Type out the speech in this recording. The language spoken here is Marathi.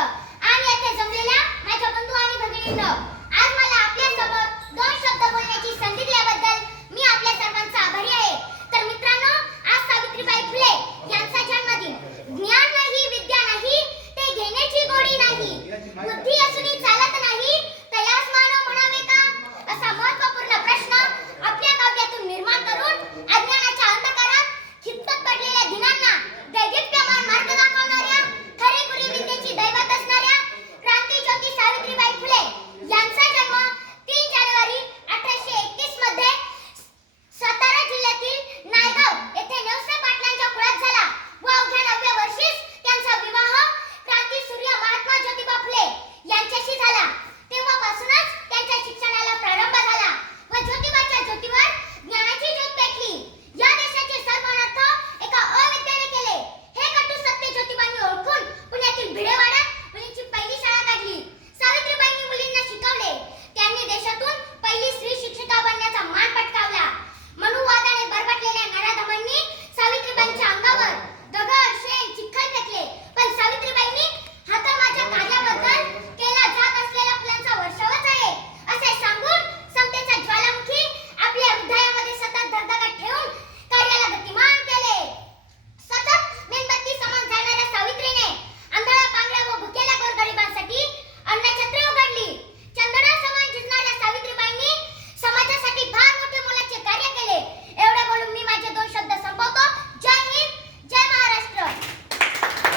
आणि येथे जमलेल्या माझ्या बंधू आणि भगिनींनो आज मला आपल्यासमोर दोन शब्द बोलण्याची संधी दिल्याबद्दल मी आपल्या सर्वांचा आभारी आहे. तर मित्रांनो आज सावित्रीबाई फुले यांचा जन्मदिन. ज्ञान नाही विद्या नाही ते घेण्याची गोडी नाही.